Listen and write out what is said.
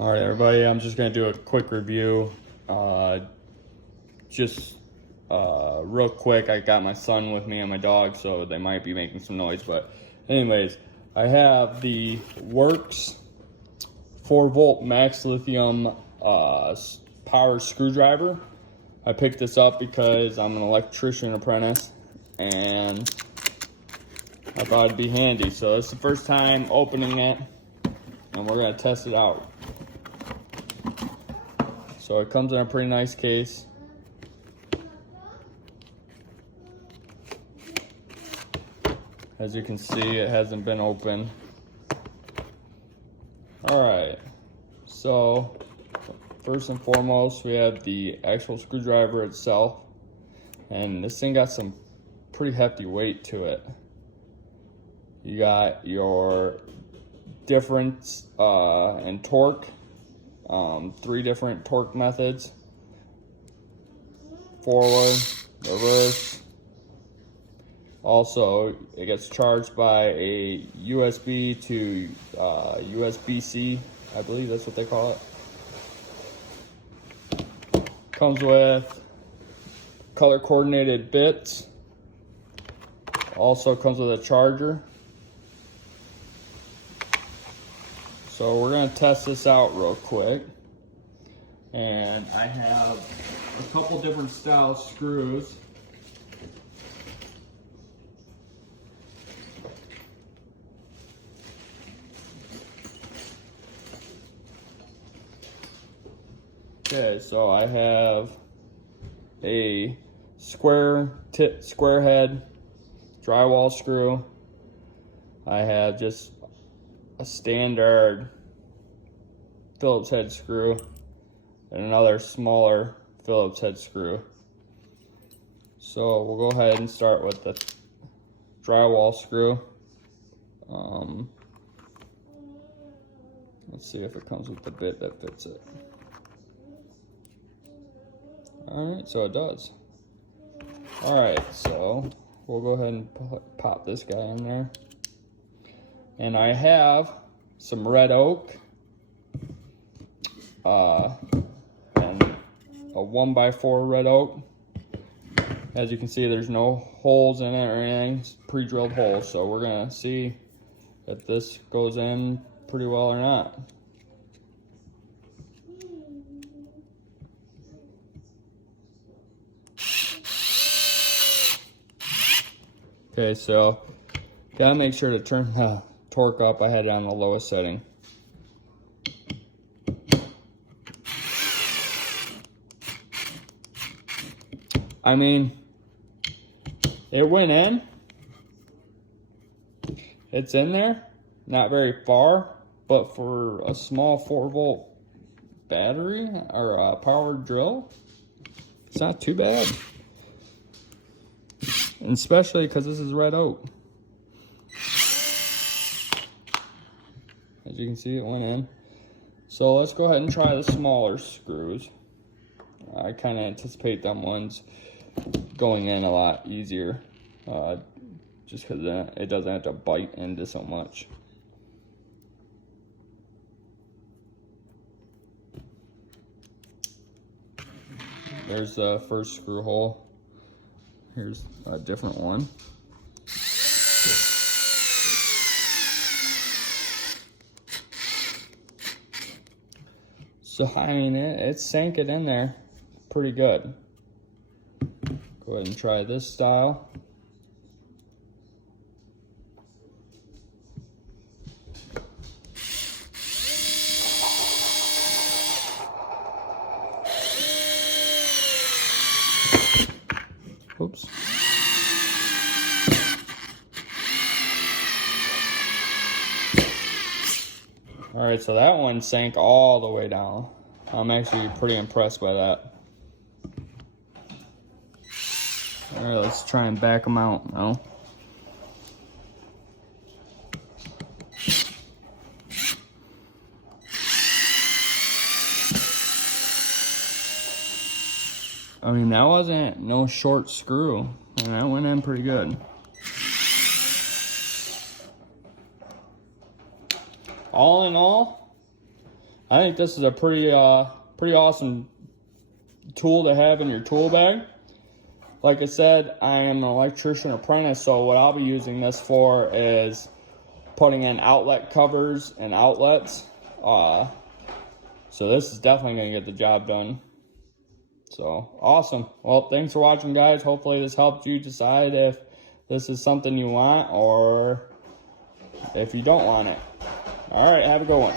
All right, everybody, I'm just gonna do a quick review. Real quick, I got my son with me and my dog, so they might be making some noise, but anyways, I have the Worx 4-volt max lithium power screwdriver. I picked this up because I'm an electrician apprentice, and I thought it'd be handy. So it's the first time opening it, and we're gonna test it out. So it comes in a pretty nice case. As you can see, it hasn't been opened. All right, so first and foremost, we have the actual screwdriver itself. And this thing got some pretty hefty weight to it. You got your difference in torque, 3 different torque methods: forward, reverse. Also, it gets charged by a USB to USB-C, I believe that's what they call it. Comes with color coordinated bits. Also comes with a charger. So we're gonna test this out real quick. And I have a couple different style screws. Okay, so I have a square head drywall screw. I have just a standard Phillips head screw and another smaller Phillips head screw. So we'll go ahead and start with the drywall screw. Let's see if it comes with the bit that fits it. Alright, so it does. Alright, so we'll go ahead and pop this guy in there. And I have some red oak, and a 1x4 red oak. As you can see, there's no holes in it or anything. It's pre-drilled holes, so we're gonna see if this goes in pretty well or not. Okay, so gotta make sure to turn the torque up. I had it on the lowest setting. I mean, it went in. It's in there, not very far, but for a small 4-volt battery or a powered drill, it's not too bad. And especially because this is red oak. As you can see, it went in. So let's go ahead and try the smaller screws. I kind of anticipate them ones going in a lot easier, just because it doesn't have to bite into so much. There's the first screw hole. Here's a different one. So I mean, it sank it in there pretty good. Go ahead and try this style. Oops. All right, so that one sank all the way down. I'm actually pretty impressed by that. All right, let's try and back them out now. I mean, that wasn't no short screw, and that went in pretty good. All in all, I think this is a pretty awesome tool to have in your tool bag. Like I said, I am an electrician apprentice, so what I'll be using this for is putting in outlet covers and outlets. So this is definitely going to get the job done. So, awesome. Well, thanks for watching, guys. Hopefully this helped you decide if this is something you want or if you don't want it. All right, have a good one.